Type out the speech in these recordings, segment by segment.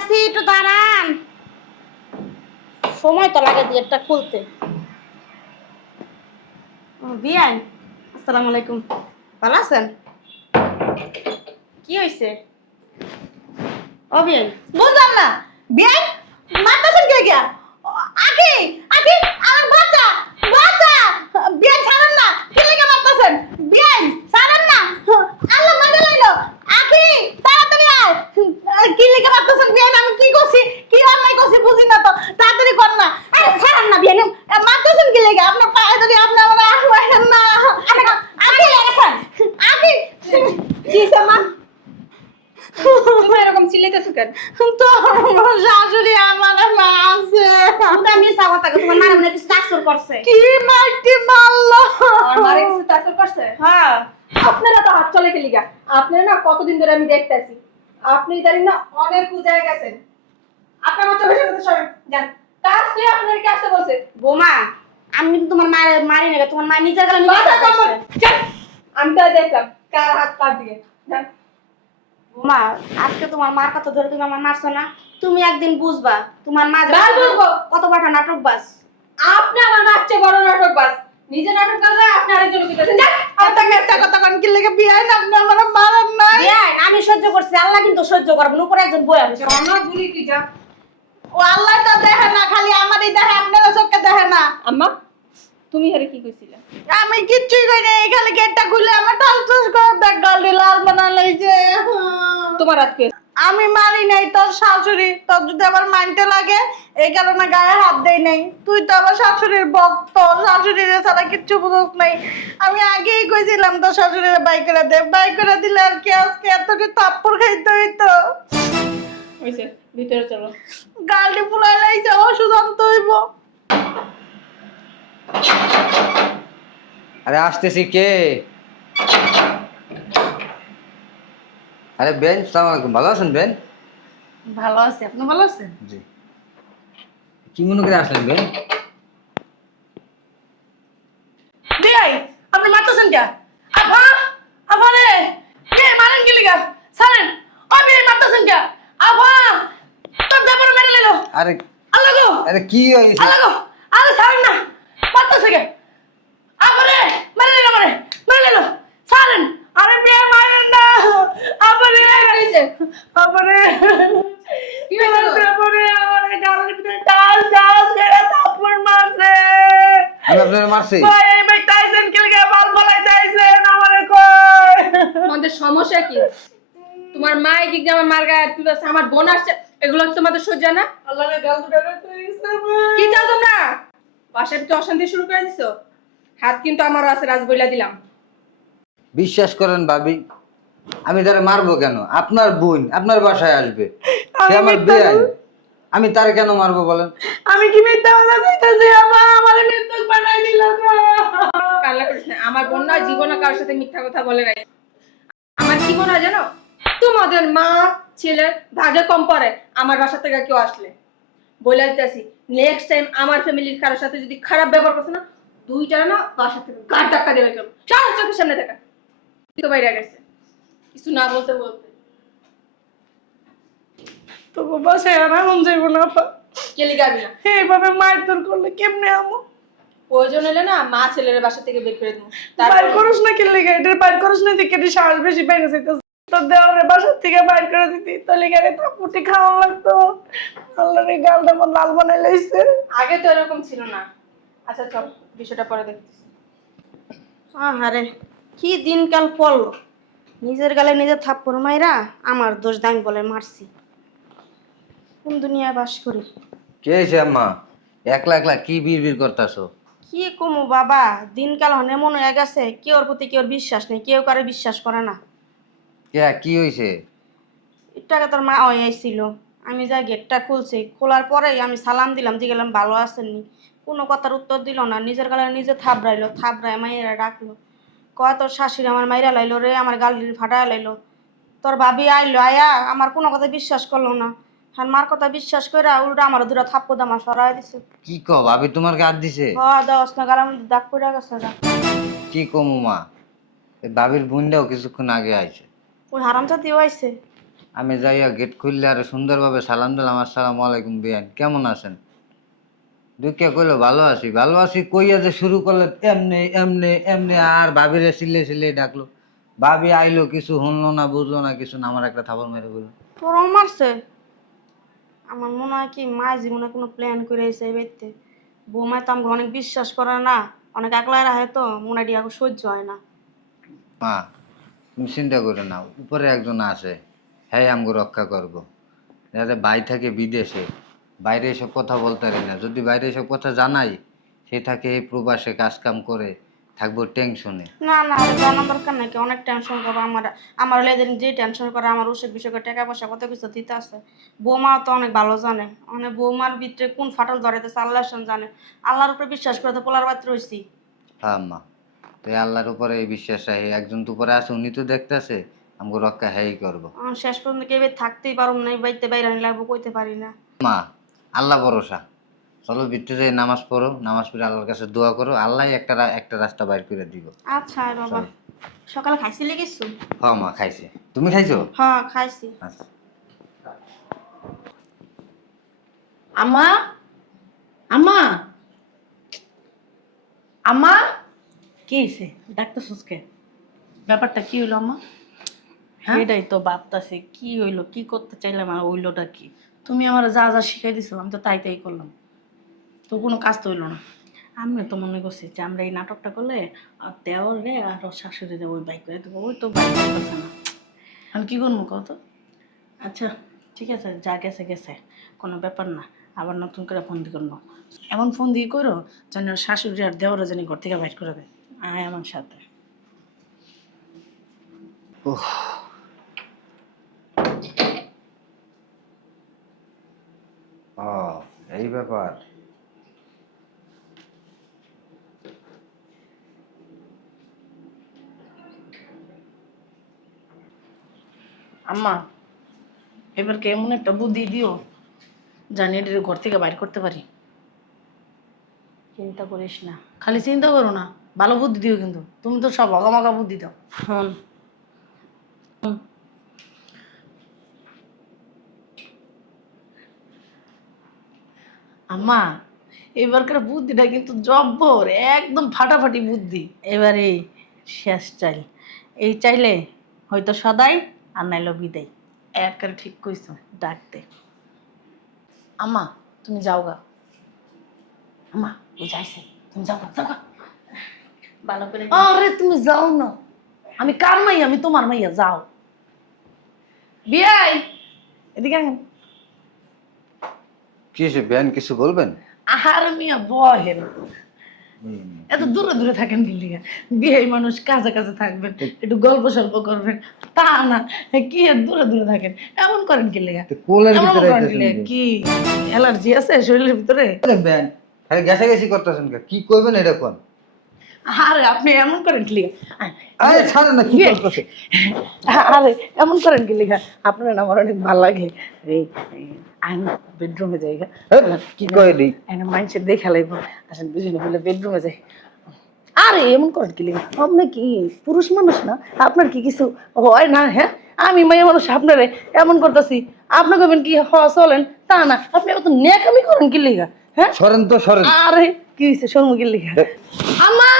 আসি, একটু দাঁড়ান। সময় তো লাগে গেটটা খুলতে। বিয়ান, আসসালামু আলাইকুম। ভালো আছেন? কি হয়েছে? ও বিয়ান, বুঝলাম না বিয়াই মারতেছেন কে গিয়া? আকি আকি আমার বাচ্চা বাচ্চা বিয়াই ছাড়েন না, কে লেগে মারতেছেন? বিয়াই ছাড়েন না, আল্লাহ মাইরে লইলো। আকি তাড়াতাড়ি আয়, কি লেগে মারতেছেন বিয়াই? আমি কি করছি, কি অন্যায় করছি বুঝি না তো, তাড়াতাড়ি কর না। আরে ছাড়েন না বিয়াই, মারতেছেন কি লেগে? আপনার পায়ে ধরি, আপনি আমার মারেন না। আকি লেগেছেন আকি কি মা? তুমি এরকম চিল্লাইতেছো কেন? তো শাশুড়ি আমার মারছে। তোমরা মিছা কথা কও, তোমার মারা মনে কিছু তাসর করছে। কি মারটি মারলো? আর মারে কিছু তাসর করছে? হ্যাঁ, আপনারা তো হাত চলে গেলি গা। আপনারা না কতদিন ধরে আমি দেখতেছি, আপনি জানেন না অনেক পূজায় গেছেন। আপনার মতো বেশি কথা সরেন যান। কাজে আপনার কি আসতে বলছে? বোমা, আমি কিন্তু তোমার মারি না, তোমার মা নিজের গলা নিজে মাথা কাটছে। কামড়। যান। আমি তো দেখলাম কার হাত কার দিকে। যান। বোমা, আজকে তোমার মার কথা ধরে তুমি আমার মারছো না, তুমি একদিন বুঝবা তোমার মা যে কাল বুঝবো। কত বড় নাটক বাস। আপনি আমার মারছে বড় নাটক বাস। নিজে নাটক করলে আপনি আরেকজন কইতেছেন। যান। আপনাকে একটা কথা কোন কি লেগে বিয়াই না, আপনি আমার মারেন নাই? বিয়ান, আমি সহ্য করছি, আল্লাহ কিন্তু সহ্য করবে না। উপরে একজন বই আছে। আমার বুড়ি কি যা? ও আল্লাহ তো দেখে না, খালি আমারই দেখে, আপনারা চোখে দেখে না। আম্মা তুমি আরে কি কইছিলা? আমি কিচ্ছুই করি না, এখানে গেটটা খুলে আমার টালটুস করে ব্যাগ গালি লাল বানা লাইছে। তোমার হাত কে? আমি মারি নাই, তোর শাশুড়ি। তোর যদি আবার মানতে লাগে এই কারণে গায়ে হাত দেই নাই। তুই তো আবার শাশুড়ির ভক্ত, শাশুড়ির ছাড়া কিচ্ছু বুঝস নাই। আমি আগেই কইছিলাম তোর শাশুড়ির বাই করে দে, বাই করে দিলে আর কি আজকে এতটা থাপ্পড় খাইতে হইতো? হইছে ভিতরে চলো। গালটি ফুলাই লাইছে, ওষুধ আনতে হইব। আরে আসতেছি কে? আরে বেন, সালাম আলাইকুম। ভালো আছেন বেন? ভালো আছে, আপনি ভালো আছেন? জি। কি মনে করে আসলেন বেন? বিয়াই, আপনি মারতেছেন কে? আভা, আভারে, বিয়াই মারেন কি লিগা? ছাড়েন, ও বিয়াই মারতেছেন কে? আভা, তোর দেবর মেরে লইলো। আরে আল্লাহ গো, আরে কি হয়েছে? আল্লাহ গো, আরে ছাড়েন না, মারতেছে কে? আভারে, মেরে লইলো আমারে, মেরে লইলো, ছাড়েন। আরে বিয়াই মারেন না, আভারে, আভারে, কি হয়েছিল? দেবরে আমারে গালের ভিতরে ডাল ডাল মেরে থাপ্পড় মারছে। আমি আপনার মারছি? ভাই এই ভাই টাইসন কিলকে বল বলাই টাইসন আমারে কই। তোমাদের সমস্যা কি? তোমার মা এদিক দিয়ে আমার মার গায়ে হাত তুলেছে, আমার বোন আসছে, এগুলো কি তোমাদের সহ্য হয় না? আল্লাহরে গাল দুটারে তুইছে কি চাও তোমরা? বাসায় তো অশান্তি শুরু করে দিছো। হাত কিন্তু আমারও আছে, রাজ বইলা দিলাম। বিশ্বাস করেন ভাবি, আমি তারে মারবো কেন? আপনার বোন আপনার বাসায় আসবে, সে আমার বেয়াই, আমি তারে কেন মারবো বলেন? আমি কি মিথ্যা কথা কইতাছি? আমা আমারে মৃত্যুক বানাই দিল গো। কান্না করিস না, আমার বোন না জীবনে কারোর সাথে মিথ্যা কথা বলে নাই। আমার কি মনে হয় জানো, তোমাদের মা ছেলে ভাগে কম পড়ে আমার বাসা থেকে কেউ আসলে। বলে দিতেছি, নেক্সট টাইম আমার ফ্যামিলির কারোর সাথে যদি খারাপ ব্যবহার করছে না, দুইটা না বাসা থেকে গাড় ধাক্কা দেবে কেন। সারা চোখের সামনে দেখা তো বাইরে গেছে কিছু না বলতে বলতে। তো বাসায় আর আমন যাইব না আপা। কেলি গাবি না, এইভাবে মারধর করলে কেমনে আমো? প্রয়োজন হলে না মা ছেলের বাসা থেকে বের করে দেবো। বাইর করস না কি লেগে? এটা বাইর করস না দেখে এটি সাহস বেশি বাইরে যাইতেছে। তোর দেওয়ারে বাসার থেকে বাইর করে দিতি, তো লেগে থাপ্পড়টি খাওয়া লাগতো। আল্লাহরে গালটা আমার লাল বানাই লাইছে। আগে তো এরকম ছিল না। আচ্ছা চল, বিষয়টা পরে দেখতেছি। আহারে, কি দিনকাল পড়লো। নিজের গালে নিজে থাপ্পড় মাইরা আমার দোষ দামি বলে মারছি। কোন দুনিয়ায় বাস করি? কে হয়েছে আম্মা? একলা একলা কি বিড় করতেছো? কি কমু বাবা, দিনকাল হনে মনে হয়ে গেছে কেউর প্রতি কেউর বিশ্বাস নেই, কেউ কারো বিশ্বাস করে না। কে কি হয়েছে? একটু আগে তোর মা হয়ে আইছিল, আমি যা গেটটা খুলছি, খোলার পরেই আমি সালাম দিলাম, দিয়ে গেলাম ভালো আছেননি, কোনো কথার উত্তর দিল না, নিজের গালে নিজে থাবড়াইলো, থাবড়ায় মাইরা ডাকলো, কয় তোর শাশুড়ি আমার মাইরা লাইলো রে, আমার গালি ফাটায় লাইলো। তোর ভাবি আইলো, আয়া আমার কোনো কথা বিশ্বাস করলো না, আর মার কথা বিশ্বাস করে উল্টা আমার দুটা থাপ্পড় দামা সরাই দিছে। কি কও ভাবি, তোমার গাদ দিছে? দেওয়াস না গালাম দাগ পড়ে গেছে গা। কি কমু মা, এই ভাবির বোনটাও কিছুক্ষণ আগে আইছে। ওই হারামজাদিও আইছে। আমি যাইয়া গেট খুললে আর সুন্দরভাবে সালাম দিলাম, আসসালামু আলাইকুম বিয়ান, কেমন আছেন? দুঃখে কইলো ভালো আছি কইয়া যে শুরু করলে এমনি এমনি এমনি, আর ভাবিরে সিলে ডাকলো। ভাবি আইলো, কিছু শুনলো না বুঝলো না কিছু না, আমার একটা থাপড় মেরে বললো। তোরও মারছে? আমার মনে হয় কি মা জীবনে কোনো প্ল্যান করে এসে এই বাড়িতে। বৌমায় তো আমাকে অনেক বিশ্বাস করে না, অনেক একলা রাখে, তো মনে দিয়ে এখন সহ্য হয় না। মা তুমি চিন্তা করো না, উপরে একজন আছে, হ্যাঁ আমগো রক্ষা করবো। যাতে ভাই থাকে বিদেশে, বাইরে এসব কথা বলতে পারি না, যদি বাইরে এসব কথা জানাই সে থাকে এই প্রবাসে কাজ কাম করে, থাকবো টেনশনে। না না, আর জানার দরকার নাকি, অনেক টেনশন করবো আমার। আমার লেদের যে টেনশন করে আমার ওষুধ বিষয় করে টাকা পয়সা কত কিছু দিতে আছে। বৌমা তো অনেক ভালো জানে, মানে বৌমার ভিতরে কোন ফাটল ধরাইতেছে আল্লাহ জানে। আল্লাহর উপরে বিশ্বাস করে তো পোলার বাড়িতে রয়েছি। হ্যাঁ মা, তো এই আল্লাহর উপরে এই বিশ্বাস রাখি, একজন তো উপরে আছে, উনি তো দেখতেছে, আমগো রক্ষা হ্যাঁ করবো। শেষ পর্যন্ত কেউ থাকতেই পারুম না, এই বাড়িতে বাইরে আনি লাগবো, কইতে পারি না। মা আল্লাহ ভরসা, চলো ভিতরে যাই, নামাজ পড়ো, নামাজ পড়ে আল্লাহর কাছে দোয়া করো, আল্লাহ একটা রাস্তা বাইর করে দিব। আচ্ছা আয় বাবা। সকালে খাইছিলি কিছু? হ্যাঁ মা খাইছে, তুমি খাইছো? হ্যাঁ খাইছি। আচ্ছা। আম্মা, আম্মা, আম্মা, কি হয়েছে? ডাক্তার সুস্কে ব্যাপারটা কি হইলো আম্মা? হ্যাঁ? এটাই তো ভাবতাছি কি হইলো, কি করতে চাইলাম আর হইলোটা কি। তুমি আমার যা যা শিখাই দিছো আমি তো তাই তাই করলাম, তো কোনো কাজ তো হইলো না। আমি তো মনে করছি যে আমরা এই নাটকটা করলে আর দেওয়ার রে আর ওর শাশুড়ি রে ওই বাইক করে দেবো, ওই তো বাইক করতেছে না। আমি কি করবো কত? আচ্ছা ঠিক আছে, যা গেছে গেছে, কোনো ব্যাপার না, আবার নতুন করে ফোন দিয়ে করবো। এমন ফোন দিয়ে করো যেন ওর শাশুড়ি আর দেওয়ারা জানি ঘর থেকে বাইর করে দেয়। আয় আমার সাথে। উফ, ও এই ব্যাপার। আম্মা, এবার কেমন একটা বুদ্ধি দিও জানি এটা ঘর থেকে বাইর করতে পারি। চিন্তা করিস না। খালি চিন্তা করো না, ভালো বুদ্ধি দিও কিন্তু, তুমি তো সব অগামাগা বুদ্ধি দাও। শোন, আম্মা, এবারকার বুদ্ধিটা কিন্তু জব্বর, একদম ফাটাফাটি বুদ্ধি। এবারে শেষ চাইল, এই চাইলে হয়তো সদাই আর নাইলো বিদায়। একবারে ঠিক কইছো। ডাকতে আম্মা তুমি যাও গা, আম্মা ও যাইছে, তুমি যাও গা, যাও গা। ভালো করে আরে তুমি যাও না, আমি কার মাইয়া? আমি তোমার মাইয়া, যাও। বিয়াই এদিকে আসেন। কি হয়েছে বেন, কিছু বলবেন? আহার মিয়া বহেন, এত দূরে দূরে থাকেন দিল্লিগা, বিয়ে মানুষ কাছে কাছে থাকবেন, একটু গল্প সল্প করবেন, তা না কি আর দূরে দূরে থাকেন, এমন করেন কি লেগা? তো কোলের এমন ভিতরে করেন কি আইতাছেন লেগা? যে? কি অ্যালার্জি আছে শরীরের ভিতরে? বেন খালি গেছি করতেছেন, কি কইবেন এটা কোন? আরে আপনি এমন করেন কি লেগা? আরে ছাড়েন না, কি বিয়ে। করতেছে? আরে এমন করেন কি লেগা? আপনার না আমার অনেক ভালো লাগে। এই আইন বেডরুমে যাই গা। কি কই দি? আইন মানুষের দেখে লাইব, আসেন দুজনে মিলে বেডরুমে যাই। আরে এমন করেন কি লেগা? আপনি কি পুরুষ মানুষ না? আপনার কি কিছু হয় না? হ্যাঁ, আমি মাইয়া মানুষ, আপনারে এমন করতেছি, আপনি কবেন কি হ চলেন, তা না, আপনি এত ন্যাকামি করেন কি লেগা? হ্যাঁ, সরেন তো সরেন। আরে কি হয়েছে শর্ম কি লেগা? আমা,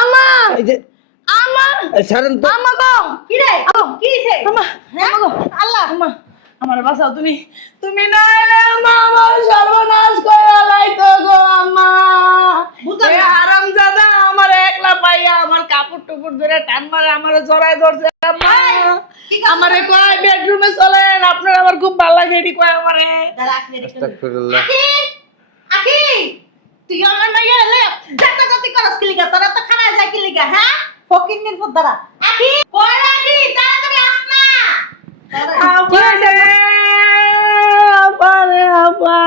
আমা, এই যে আমা, ছাড়েন তো। আমা গো, কি রে? কি হইছে? আমা, আমা গো, আল্লাহ, আমা, আমার বাঁচাও তুমি, তুমি না এলে আমা আমার সর্বনাশ কইরা লাইতো গো আমা। এই হারামজাদা আমার একলা পাইয়া আমার কাপড় টুপড় ধরে টান মারে, আমার জড়ায় ধরছে আমা। আমারে কয় বেডরুমে চলেন, আপনার আমার খুব ভালো লাগে, এটি কয় আমারে। আস্তাগফিরুল্লাহ। আকি তুই আমার মাইয়া এলে জাতা জাতি করস কি লিগা? তোরা তো খানা যায় কি লিগা? হ্যাঁ, ফকির নির্ভর দ্বারা। আকি কই আকি, তাড়াতাড়ি আস না। আপারে আপা,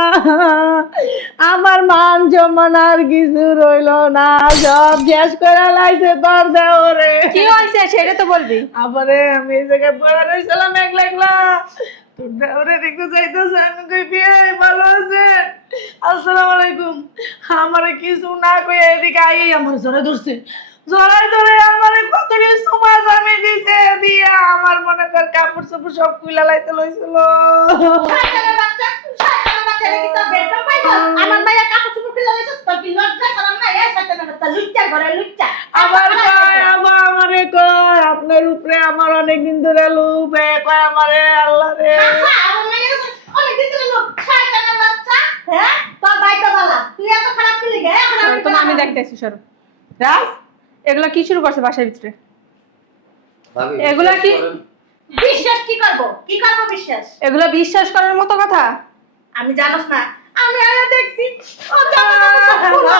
আমার মান সম্মান আর কিছু রইলো না, সব শেষ করে লাইছে তোর দেওরে। কি হয়েছে সেটা তো বলবি। আপারে আমি এই জায়গায় পড়ে রইছিলাম একলা একলা, তোর দেওরে দেখতে চাইতেছে, আমি কই বিয়ে ভালো আছে, আসসালামু আলাইকুম। আমারে কিছু না কই এদিকে আই আমার জোরে ধরছে, জড়াই ধরে আমার কতটি সমাজ আমি দিছে দিয়া আমার মনে কর কাপড় চোপড় সব কুইলা লাইতে লইছিল। শয়তানের বাচ্চা, শয়তানের বাচ্চা, রে কি তোর বেডরুম পাইছস? আমার মাইয়া কাপড় চোপড় খুলে লইছস, তোর কি লজ্জা শরম নাই? এই শয়তানের বাচ্চা, লুচ্চা ঘরে লুচ্চা। আবার কয় আবার আমারে কয় আপনার উপরে আমার অনেক দিন ধরে লোভ কয় আমারে আল্লাহ রে। আচ্ছা, আমার মাইয়ার উপর অনেকদিন ধরে লোক, শয়তানের বাচ্চা, হ্যাঁ? তোর ভাইটা ভালা, তুই এত খারাপ কি লিগে? তোমার আমি দেখতেছি সরো। রাজ, এগুলা কি শুরু করছে বাসার ভিতরে? ভাবি এগুলা কি? করেন। বিশ্বাস কি করব? কি করব বিশ্বাস? এগুলা বিশ্বাস করার মতো কথা? আমি জানোস না, আমি আয়া দেখছি ও জামাটা সব পুরো।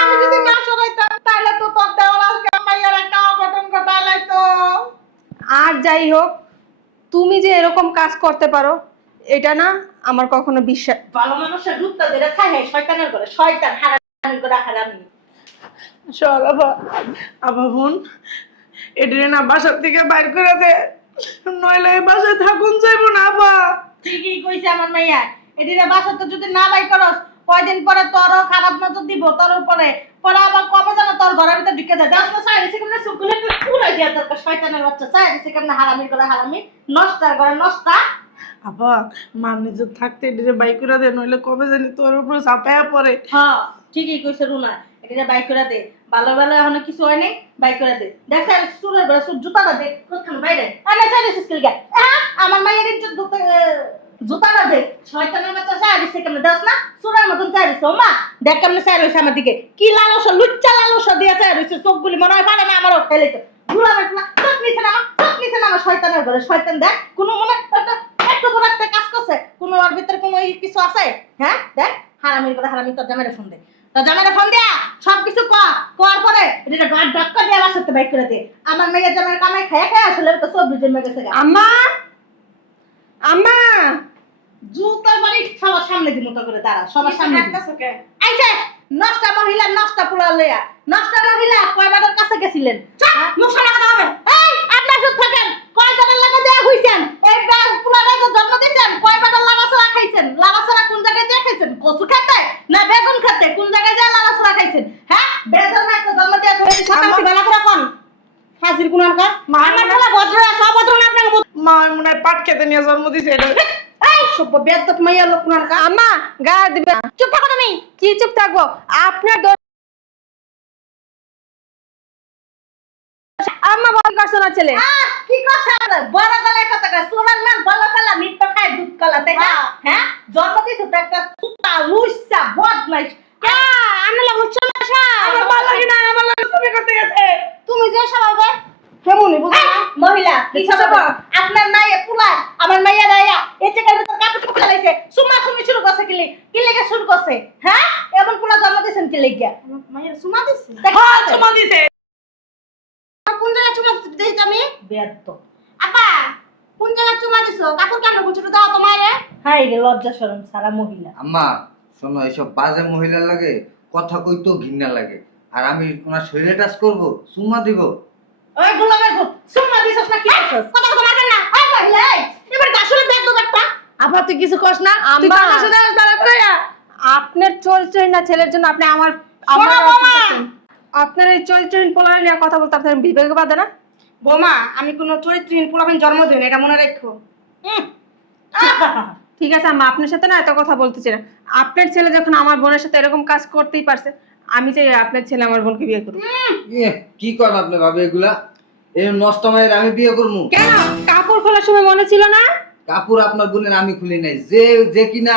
আমি যদি না সরাইতাম তাহলে তো তোর দেওয়ার আজকে মাইয়ার একটা অঘটন ঘটায় লাইতো। আর যাই হোক, তুমি যে এরকম কাজ করতে পারো এটা না আমার কখনো বিশ্বাস। ভালো মানুষের রূপটা ধরে থাকে শয়তানের ঘরে, শয়তান হারামি করে হারামি। চল আবার বোন এটারে না বাসার থেকে বাইর করে দে, নইলে এই বাসায় থাকুন যাইব না আপা। ঠিকই কইছে আমার মাইয়া, এদিকে বাসাতে যদি না বাই করস কয়দিন পরে তোরও খারাপ নজর দিব তোর উপরে, পরে আবার কবে যেন তোর ঘরের ভিতরে ঢুকে যায়। দেখ না সাইড সেখানে সুকুলে পুরাই দিয়া তোর শয়তানের বাচ্চা, সাইড সেখানে হারামির করে হারামি, নষ্টার ঘরে নষ্টা। আপা মা নিজে থাকতে এটারে বাইর করে দে, নইলে কবে জানি তোর উপর চাপায়া পড়ে। হ্যাঁ ঠিকই কইছে রুনা, এটা বাই করে দে। ভালো ভালো এখন কিছু হয় নাই, বাই করে দে। দেখ স্যার সুরের ঘরে সুর জুতাটা দে কোথায় বাইরে। আরে সাইড স্কিল গে আমার মায়ের ইজ্জত জুতাটা দে। শয়তানের বাচ্চা সাইড সেখানে দাস না সুরের মতন চাই দিছে। মা দেখ কেমনে চাই রইছে আমার দিকে, কি লালসা লুচ্চা লালসা দিয়ে চাই রইছে, চোখগুলি মনে হয় পারে না আমারও খেলে তো ভুলা বেশ না। চোখ নিছে না চোখ নিছে না আমার শয়তানের ঘরে। শয়তান দেখ কোনো মনে এত বড় একটা কাজ করছে, কোনো ওর ভিতরে কোনো কিছু আছে? হ্যাঁ দেখ হারামির করে হারামি, তোর জামাইরে ফোন দে, তোর জামাইরে ফোন দেয়া সব কিছু কর পরে এটা গাড় ধাক্কা দিয়ে আমার সাথে বাইক করে দে। আমার মেয়ের জামাইয়ের কামাই খায়া খায়া আসলে তো সব জমে গেছে। আম্মা, আম্মা, জুতার বাড়ি সবার সামনে দিন মতো করে দাঁড়া, সবার সামনে আইছে নষ্টা মহিলা নষ্টা পোলা লইয়া। নষ্টা মহিলা কয়বারের কাছে গেছিলেন? মুখ সামনে কথা হবে। এই আপনি চুপ থাকেন। কয়জনের লাগা দেয়া হইছেন? এই পোলারে যে জন্ম দিয়েছেন কয়বারের লাগাছড়া খাইছেন? লাগাছড়া কোন জায়গায় যে খাইছেন? কচু খেতে না বেগুন খেতে? কোন জায়গায় যে লাগাছড়া খাইছেন? হ্যাঁ বেজার না একটা জন্ম দিয়ে ধরে সাতাশি বেলা করে কোন হাজির কোন আনকার আমার পোলা ভদ্র আছে অভদ্র না আপনার মা মনে হয় পাট খেতে নিয়ে জন্ম দিছে এটা। এই সব বেয়াদব মাইয়া লোক কোন আনকার। আম্মা গা দিবে। চুপ থাকো তুমি। কি চুপ থাকবো? আপনার আম্মা বল করছো না ছেলে? কি কথা বলে? বড় গলায় কথা কয়। সোনার মান বড় গলা মিথ্যা খায় দুধ কলা, তাই না? হ্যাঁ জন্ম দিছো তো একটা সুতা লুইসা বদমাইশ। আমি লাগো চলাশা আমার ভালো লাগে না, আমার লাগে তুমি করতে গেছে। তুমি যে সবাই কেমনই বুঝো না মহিলা কি সব আপনার মাইয়া পুলা আমার মাইয়া রাইয়া এই জায়গার ভিতর কাপড় টুকরা লাইছে সুমা সুমি শুরু করছে কি লেগে শুরু করছে? হ্যাঁ এমন পুলা জন্ম দিছেন কি লেগিয়া? আমার মাইয়ার সুমা দিছে? হ্যাঁ চুমা দিছে। কোন জায়গায় চুমা দিছো আমি? বেয়াদব। আপা কোন জায়গায় চুমা দিছো? কাপড় কেন গুছুটো দাও তোমার রে? হাই রে লজ্জা শরম সারা মহিলা। আম্মা শোনো, এইসব বাজে মহিলা লাগে কথা কইতেও ঘৃণা লাগে। আর আমি ওনার শরীরে টাচ করবো, চুম্মা দিব? ওই গোলামের ফুট চুমা দিছস না কি করছস? কথা কথা মারবেন না। ওই মহিলা এই এবার আসলে বেয়াদব একটা। আপা তুই কিছু কস না, তুই আম্মা। কার সাথে দাঁড়া করে আপনার চরিত্রহীন না ছেলের জন্য আপনি আমার আপনার এই চরিত্রহীন পোলারে নিয়ে কথা বলতে আপনার বিবেকে বাধে না? বোমা আমি কোনো চরিত্রহীন পোলাপেন জন্ম দিই না, এটা মনে রাখো। ঠিক আছে আম্মা, আপনার সাথে না এত কথা বলতেছি না। আপনার ছেলে যখন আমার বোনের সাথে এরকম কাজ করতেই পারছে, আমি চাই আপনার ছেলে আমার বোনকে বিয়ে করুক। কি করেন আপনি ভাবে এগুলা? এই নষ্ট মায়ের আমি বিয়ে করবো? কেন? কাপড় খোলার সময় মনে ছিল না? কাপড় আপনার বোনের আমি খুলি নাই। যে কিনা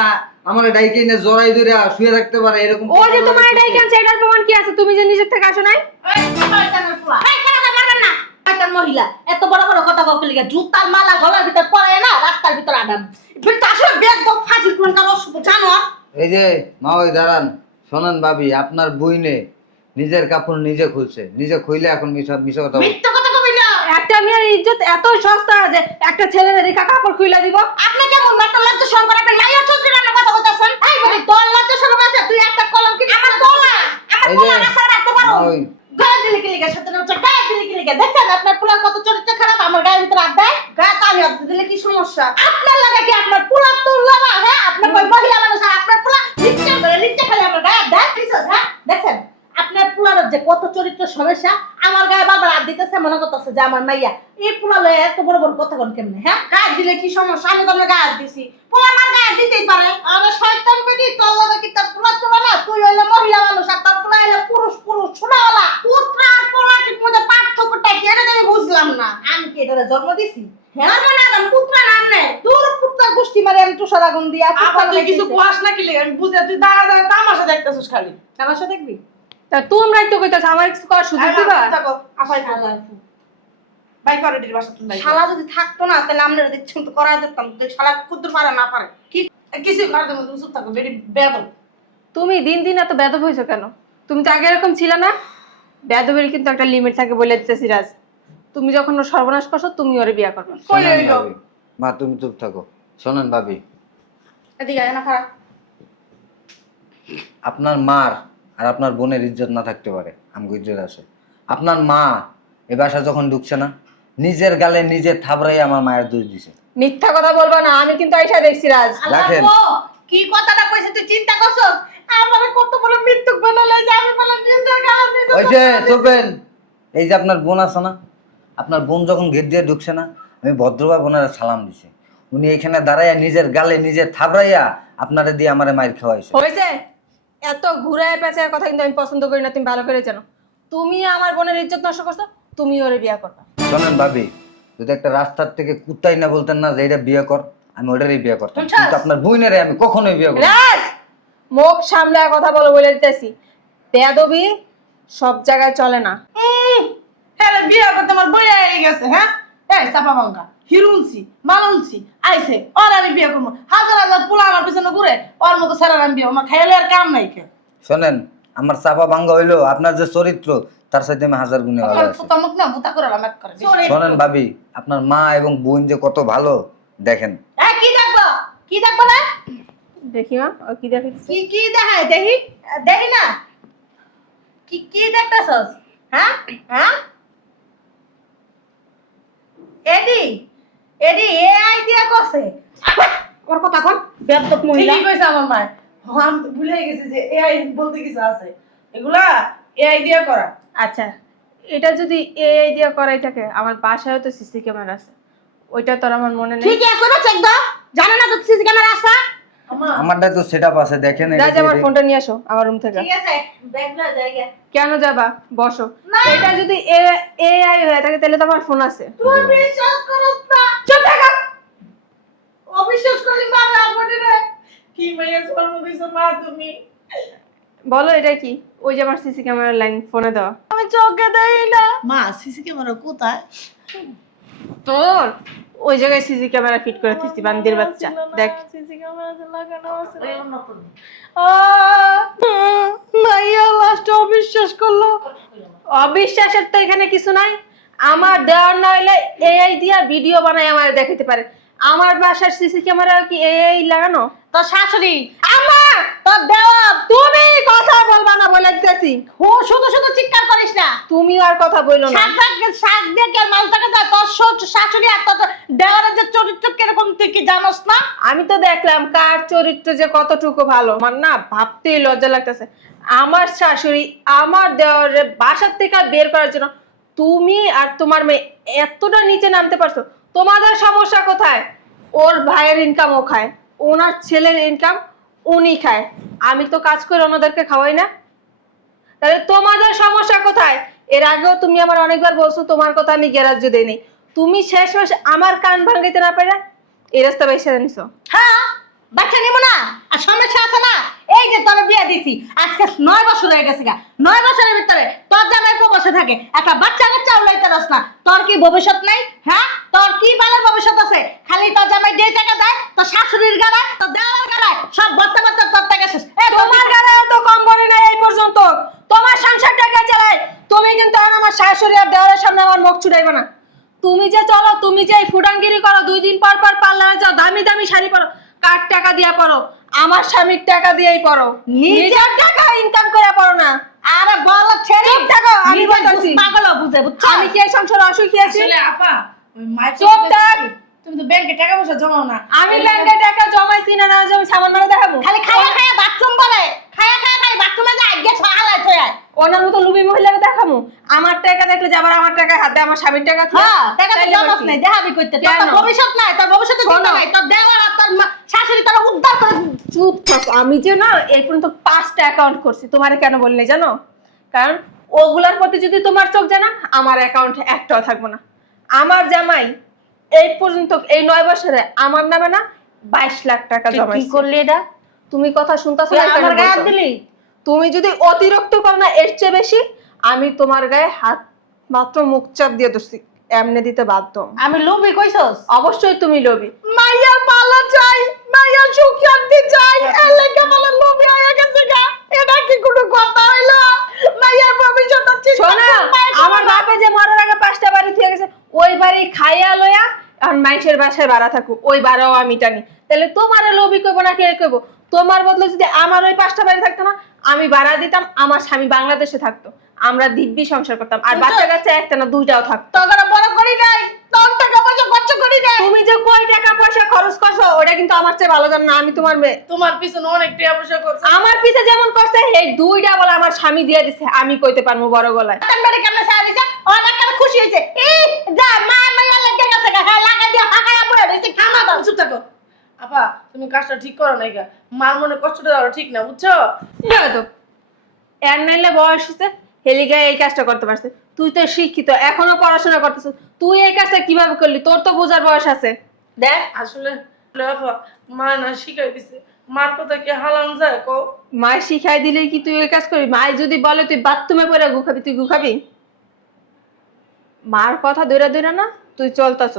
আমার ডাইকে না জড়াই ধরে শুয়ে রাখতে পারে এরকম। ও যে তোমার এটাই কেনছে, এটার প্রমাণ কি আছে? তুমি যে নিজের থেকে আসো নাই? এই শয়তানের পোলা। এই কেন কথা মারবেন না? শয়তান মহিলা এত বড় বড় কথা কও কি লিগা? জুতার মালা গলার ভিতর পরে না রাস্তার ভিতর আডাম। এটা আসলে বেয়াদব ফাজিল কোন কারো জানো? এই যে মা ওই দাঁড়ান, শোনেন ভাবি, আপনার বইনে নিজের কাপড় নিজে খুলছে, নিজে খুইলে এখন মিশা কথা বলছে। মিথ্যা কথা কইবেন না। একটা মেয়ের ইজ্জত এত সস্তা যে একটা ছেলের দেখা কাপড় খুইলা দিব? আপনি কেমন মাত্র লজ্জা শরম করে আপনি মাইয়া চৌধুরী নামে কথা বলতেছেন? এই বলি তোর লজ্জা শরম আছে? তুই একটা কলম কি আমার পোলা এই যে না সারা এত বড় মা ওই গায়ে দিলে কি লিগা? সাথে নাম গায়ে দিলে কি লিগা? দেখছেন আপনার পোলার কত চরিত্র খারাপ? আমার গায়ের ভিতর আড্ডা দেয়। গায়ে তো আমি আড্ডা দিলে কি সমস্যা? আপনার লাগা কি আপনার পোলার তুললা না? হ্যাঁ আপনার কই মহিলা মানুষ আর আপনার পোলা লিচ্চা করে লিচ্চা খালি আমার গায়ে আড্ডা দিছস? হ্যাঁ দেখছেন আপনার পোলার যে কত চরিত্র সমস্যা, আমার গায়ে বারবার হাত দিতেছে, মনে করতেছে যে আমার মাইয়া। এই পোলা লয়ে এত বড় বড় কথা কোন কেমনে? হ্যাঁ, গায়ে দিলে কি সমস্যা? আমি তো আমার গায়ে হাত দিছি, পোলা আমার গায়ে হাত দিতেই পারে। আরে শয়তান বেটি, তোর লগে কি তার পোলা তো না? তুই হইলে মহিলা মানুষ আর তার পোলা হইলে পুরুষ পুরুষ শোনাওয়ালা। পুত্র আর পোলা ঠিক মতো পার্থক্যটা কি এটা তো আমি বুঝলাম না। আমি কি এটারে জন্ম দিছি? হ্যাঁ, ধর্ম না দাম পুত্র নাম নেই। তোর পুত্রার গোষ্ঠী মারে আমি তুষার আগুন দিয়া আপা তুই কিছু কোয়াস না কি লাগে? আমি বুঝে তুই দাঁড়া দাঁড়া তামাশা দেখতেছিস খালি। তামাশা দেখবি? তা তোমরাই তো কইতাছ আমার কিছু করার সুযোগ দিবা। থাকো আপাই বাই করে দির বাসা তুমি বাই শালা যদি থাকতো না তাহলে আমরা দেখছি তো করাই দিতাম। তুই শালা কুদ্দুর পারে না পারে। কিছু করে দেবো, তুমি চুপ থাকো বেটি বেদব। তুমি দিন দিন এত বেদব হইছো কেন? তুমি তো আগে এরকম ছিল না। বেদবের কিন্তু একটা লিমিট থাকে বলে দিতেছি রাজ। তুমি যখন ওর সর্বনাশ করছো তুমি ওরে বিয়া করবে। শোনেন ভাবি, মা তুমি চুপ থাকো। শোনেন ভাবি, এদিকে আয় না খারাপ। আপনার মার আর আপনার বোনের ইজ্জত না থাকতে পারে, আমাকে ইজ্জত আছে। আপনার মা এ বাসা যখন ঢুকছে না, নিজের গালে নিজে থাবড়াই আমার মায়ের দোষ দিছে। মিথ্যা কথা বলবা না, আমি কিন্তু আইসা দেখছি রাজ। রাখেন। কি কথাটা কইছে তুই চিন্তা করছস? আমারে কত বড় মৃত্যুক বানালে যে আমি বলে নিজের গাল নিজে। ওই যে চোপেন, এই যে আপনার বোন আছে না, আপনার বোন যখন গেট দিয়ে ঢুকছে না, আমি ভদ্রভাবে ওনারা সালাম দিছি। উনি এখানে দাঁড়াইয়া নিজের গালে নিজে থাবড়াইয়া আপনারা দিয়ে আমারে মাইর খাওয়াইছে। হয়েছে? এত ঘুরায় পেঁচায় কথা কিন্তু আমি পছন্দ করি না, তুমি ভালো করে জানো। তুমি আমার বোনের ইজ্জত নষ্ট করছো, তুমি ওরে বিয়া করবা। শোনেন ভাবি, যদি একটা রাস্তার থেকে কুত্তাই না বলতেন না যে এটা বিয়ে কর, আমি ওটারই বিয়ে করতাম। কিন্তু আপনার বোনেরে আমি কখনোই বিয়ে করব না। রাজ, মুখ সামলায় কথা বলো বলে দিতেছি। বেয়াদবি সব জায়গায় চলে না। হ্যাঁ বিয়ে করতে আমার বই হয়ে গেছে। হ্যাঁ এই চাপা ভাঙ্গা হিরুলছি মালুলছি আইছে ওর আমি বিয়ে করবো। হাজার হাজার পোলা আমার পিছনে ঘুরে, ওর মতো সারা আমি বিয়ে, আমার খাইলে আর কাম নাই কে। শোনেন, আমার চাপা ভাঙ্গা হইলো আপনার যে চরিত্র তার সাথে আমি হাজার গুণে ভালো আছি। তোমক না বুতা করে লামাত করে। শোনেন ভাবি, আপনার মা এবং বোন যে কত ভালো দেখেন। এই কি দেখবো? কি দেখবো না? দেখি মা, ও কি দেখে? কি কি দেখায় দেখি? দেখি না। কি কি দেখতাছস? হ্যাঁ হ্যাঁ, এডি এডি এআই দিয়া কছে। ওর কথা কোন বেয়াদব মহিলা। ঠিকই কইছে আমার মা। আমি তো ভুলে গেছি যে এআই বলতে কিছু আছে। এগুলা এআই দিয়ে করা। আচ্ছা, এটা যদি এই দিয়া করাই থাকে, আমার বাসায় তো সিসি ক্যামেরা আছে, ওইটা তো আর আমার মনে নেই। ঠিক আছে না চেক দাও। জানো না তো সিসি ক্যামেরা আছে? আমারটা তো সেটআপ আছে, দেখেন। এটা রাজ, আমার ফোনটা নিয়ে আসো আমার রুম থেকে। ঠিক আছে, দেখলা জায়গা। কেন যাবা? বসো। এটা যদি এআই হয়ে থাকে তাহলে তো আমার ফোন আছে। তুই বিশ্বাস করছ না? চুপ থাক। অবিশ্বাস করলি মারলা আপনি রে। কি মাইয়া জন্ম দিছো মা তুমি? বলো এটা কি? ওই যে আমার সিসি ক্যামেরার লাইন ফোনে দেওয়া। আমি চোখে দেই না। মা সিসি ক্যামেরা কোথায়? তোর ওই জায়গায় সিসি ক্যামেরা ফিট করে দিচ্ছি, বান্দির বাচ্চা। দেখ, সিসি ক্যামেরা লাগানো আছে। মাইয়া লাস্ট অবিশ্বাস করলো। অবিশ্বাসের তো এখানে কিছু নাই। আমার দেওয়ার না হইলে এআই দিয়া ভিডিও বানাই আমার দেখাতে পারে। আমার বাসার সিসি ক্যামেরা কি এআই লাগানো? তোর শাশুড়ি, আমার তোর দেওয়া, তুমি কথা বলবা না বলে দিতেছি। শুধু শুধু চিৎকার করিস না। তুমি আর কথা বইলো না। শাক দিয়ে কে মালটাকে দেয়? তোর শাশুড়ি আর তোর দেওয়ারের যে চরিত্র কিরকম তুই কি জানোস না? আমি তো দেখলাম কার চরিত্র যে কতটুকু ভালো, আমার না ভাবতেই লজ্জা লাগতেছে। আমার শাশুড়ি আমার দেওয়ারে বাসার থেকে বের করার জন্য তুমি আর তোমার মেয়ে এতটা নিচে নামতে পারছো। তোমাদের সমস্যা কোথায়? ওর ভাইয়ের ইনকাম ও খায়, ওনার ছেলের ইনকাম উনি খায়, আমি তো কাজ করে ওনাদেরকে খাওয়াই না। তাহলে তোমাদের সমস্যা কোথায়? এর আগেও তুমি আমার অনেকবার বলছো তোমার কথা আমি গ্রাহ্য দেইনি। তুমি শেষ মাসে আমার কান ভাঙাইতে না পারে এই রাস্তা বেছে নিছো। হ্যাঁ, বাচ্চা নিব না আর সমস্যা আছে না। এই যে তোর বিয়ে দিছি আজকে 9 বছর হয়ে গেছে গা। 9 বছরের ভিতরে তোর জামাই প্রবাসে থাকে, একটা বাচ্চা কাচ্চা উলাইতে রস না। তোর কি ভবিষ্যৎ নাই? হ্যাঁ, তোর কি বালের ভবিষ্যৎ আছে? খালি তোর জামাই যে টাকা দেয়, তোর শাশুড়ির গালায়, তোর দেওয়ার গালায়, সব বর্তে বর্তে তোর টাকা শেষ। তোমার গালায় তো কম করে নাই এই পর্যন্ত। তোমার সংসারটা কে চালায়? তুমি কিন্তু আর আমার শাশুড়ি আর দেওয়ারের সামনে আমার মুখ ছুটাইবে না। তুমি যে চলো, তুমি যে ফুটাঙ্গিরি করো, 2 দিন পর পর পার্লারে যাও, দামি দামি শাড়ি পরো, কার টাকা দিয়া পরো? আমার স্বামীর টাকা দিয়েই পরো, নিজের টাকা ইনকাম করে পরো না। আরে বল ছেড়ে চুপ থাকো, আমি বলতেছি। পাগল বুঝে বুঝছো? আমি কি এই সংসারে অসুখী আছি? আসলে আপা ওই মাইক চুপ থাক। তুমি তো ব্যাংকে টাকা পয়সা জমাও না। আমি ব্যাংকে টাকা জমাইছি না, না জমি সামান্য দেখাবো? খালি খায়া খায়া বাথরুম করে, খায়া খায়া খাই বাথরুমে যায় গেছ হালাই থই আয়। ওনার মতো লুবি মহিলাকে দেখামু? আমার টাকা দেখলে যে আবার আমার টাকা হাতে আমার স্বামীর টাকা থাকে? হ্যাঁ টাকা তো তাইলে আবার জবাব কি? নাই দেখাবি কইতে তোর কেন? তো ভবিষ্যৎ নাই তোর ভবিষ্যতে শোনো। চিন্তা নাই তোর দেওয়ার আর তোর শাশুড়ি তোর উদ্ধার করে চুপ থাক। আমি যে না এই পর্যন্ত 5টা অ্যাকাউন্ট করছি, তোমারে কেন বললে জানো? কারণ ওগুলার প্রতি যদি তোমার চোখ যায় না, আমার অ্যাকাউন্টে একটাও থাকবে না। আমার জামাই এই পর্যন্ত এই 9 বছরে আমার নামে না 22 লাখ টাকা তুই কি জমাইছে। করলি এটা তুমি কথা শুনতাছো তুই না? কেন আমার গায়ে হাত বলছো? দিলি তুমি যদি অতিরিক্ত করো না এর চেয়ে বেশি, আমি তোমার গায়ে হাত মাত্র মুখ চাপ দিয়ে দোষী এমনি দিতে বাধ্য। আমি লোভী কইছস অবশ্যই তুমি লোভী। মাইয়ার ভালো চাই মাইয়ার সুখ শান্তি চাই এলাকা বলে লোভী হয়ে গেছে গা এটা কি কোনো কথা হইলো মাইয়ার ভবিষ্যৎ শোনা, আমার বাপে যে মরার আগে 5টা বাড়ি থুয়ে গেছে, ওই বাড়ি খাইয়া লইয়া আর মাইশের বাসায় ভাড়া থাকুক, ওই ভাড়াও আমি টানি। তাহলে তোমার লোভী কইব না কে কইব? তোমার বদলে যদি আমার ওই 5টা বাড়ি থাকতো না, আমি ভাড়া দিতাম, আমার স্বামী বাংলাদেশে থাকতো, আমরা দিব্যি সংসার করতাম, আর বাচ্চা কাচ্চা একটা না 2টাও থাকতো। তোর বড় করি নাই তোর টাকা পয়সা খরচ করি নাই তুমি যে কয় টাকা পয়সা খরচ করছো ওটা কিন্তু আমার চেয়ে ভালো জান না। আমি তোমার মেয়ে, তোমার পিছনে অনেক টাকা পয়সা করছে। আমার পিছে যেমন করছে এই 2টা বলে আমার স্বামী দিয়ে দিছে, আমি কইতে পারবো বড় গলায়। তার বাড়ি কেমনে সারা দিছে অনেক কেন খুশি হইছে এই যা মা মাইয়া লাগে গেছে গা হ্যাঁ লাগা দিয়া ফাঁকায়া পড়ে রইছে খামা দাও চুপ থাকো আপা, তুমি কাজটা ঠিক করো নাই গা। মার মনে কষ্টটা দেওয়া ঠিক না, বুঝছো? তো এর নাইলে বয়স হচ্ছে হেলিগা এই কাজটা করতে পারছে। তুই তো শিক্ষিত, এখনো পড়াশোনা করতেছ, তুই এই কাজটা কিভাবে করলি? তোর তো বোঝার বয়স আছে। দেখ আসলে আপা মা না শিখাই দিছে, মার কথা কি হালাম যায় কও? মায় শিখাই দিলেই কি তুই এই কাজ করবি? মায় যদি বলে তুই বাথরুমে পড়ে গুখাবি, তুই গুখাবি? মার কথা দৈরা দৈরা না তুই চলতাছ,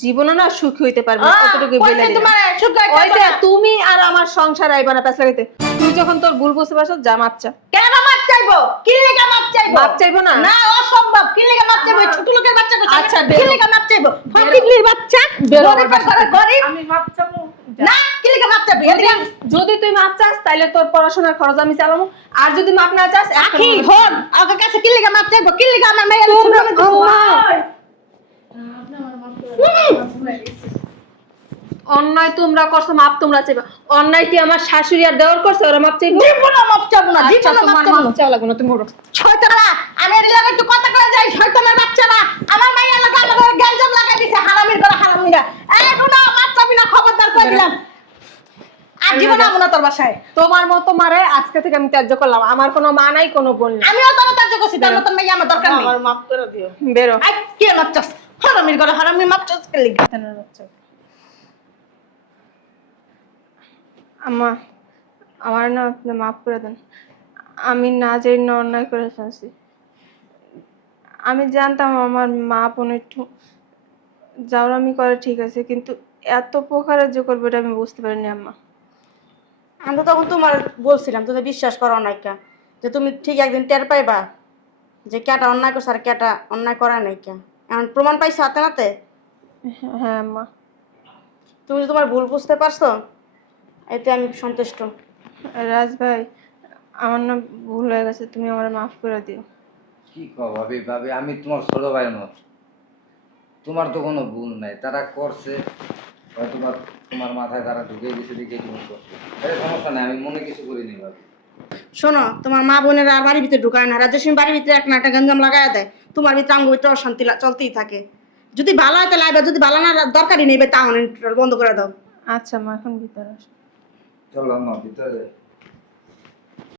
জীবনে না সুখী হইতে পারবি না, কতটুকু বলে দিলাম। তোমার সুখ ওই যে তুমি আর আমার সংসার আইবা না পেছ লাগাইতে। তুই যখন তোর ভুল বুঝতে পারছ, যা মাপ চা। কেন মাপ চাইবো কি লাগা মাপ চাইবো মাপ চাইবো না? না অসম্ভব কি লাগা মাপ চাইবো ছোট লোকের বাচ্চা আচ্ছা, কি বেরো। লাগা মাপ চাইবো ফকিরলির বাচ্চা বেরো আমার গরিবের বাসা ঘরে গরিব আমি মাপ চাবো? না কি লাগা মাপ চাইবো যদি তুই মাপ চাস তাহলে তোর পড়াশোনার খরচ আমি চালাবো, আর যদি মাপ না চাস আখি হন আমার কাছে কি লাগা মাপ চাইবো কি লাগা আমার মেয়ের অন্যায় তোমরা করছো, মাপ তোমরা চাইবা। অন্যায় কি আমার শাশুড়ি আর দেওয়ার করছে, ওরা মাপ চাইবো? জীবনে মাপ চাইবো না আচ্ছা, জীবনে মাপ তোমার চাইবো মাপ চাওয়া লাগবে না, তুমি ওঠো। শয়তানা আমি এর লাগে একটু কথা কয়ে যাই শয়তানের বাচ্চারা আমার মাইয়া লাগা আমার গ্যালজাম লাগাই দিছে হারামির ঘরে হারামিরা এখন মাপ চাবি না খবরদার কই দিলাম আর জীবনে আমু না তোর বাসায় তোমার মতো মারে আজকে থেকে আমি ত্যায্য করলাম। আমার কোনো মা নাই, কোনো বোন নাই। আমিও তোর তাজ্য করছি তোর মতন মাইয়া আমার দরকার নেই আমার মাপ করে দিও। বেরো। আই কে মাপ চাস হারামির ঘরে হারামি মাপ চাস কে লাগি আম্মা, আমার না আপনি মাফ করে দেন। আমি না যাই না অন্যায় করে ফেলছি। আমি জানতাম আমার মা বোন একটু জাউরামি করে ঠিক আছে, কিন্তু এত প্রকারের যে করবে এটা আমি বুঝতে পারিনি আম্মা। আমি তো তখন তোমার বলছিলাম, তুমি বিশ্বাস করো নাই কা, যে তুমি ঠিক একদিন টের পাইবা যে কেটা অন্যায় করছে আর কেটা অন্যায় করা নাই কা। এখন প্রমাণ পাইছো হাতে নাতে। হ্যাঁ আম্মা। তুমি যে তোমার ভুল বুঝতে পারছো, এতে আমি সন্তুষ্ট। রাজ ভাই, আমার না ভুল হয়ে গেছে, তুমি আমার মাফ করে দিও। কি কও ভাবি? ভাবি আমি তোমার ছোট ভাইয়ের মতো, তোমার তো কোনো ভুল নাই, তারা করছে হয়তো বা তোমার মাথায় তারা ঢুকে গেছে দেখে তুমি করছো। আরে সমস্যা নাই, আমি মনে কিছু করিনি ভাবি। শোনো, তোমার মা বোনেরা আর বাড়ির ভিতরে ঢুকায় না, রাজস্বী বাড়ির ভিতরে এক নাটা গঞ্জাম লাগায় দেয়, তোমার ভিতরে আঙ্গ ভিতরে অশান্তি চলতেই থাকে। যদি ভালো হয় তাহলে আইবা, যদি ভালো না দরকারই নেই তাও বন্ধ করে দাও। আচ্ছা মা, এখন ভিতরে আসো। চলো আম্মা ভিতরে যাই।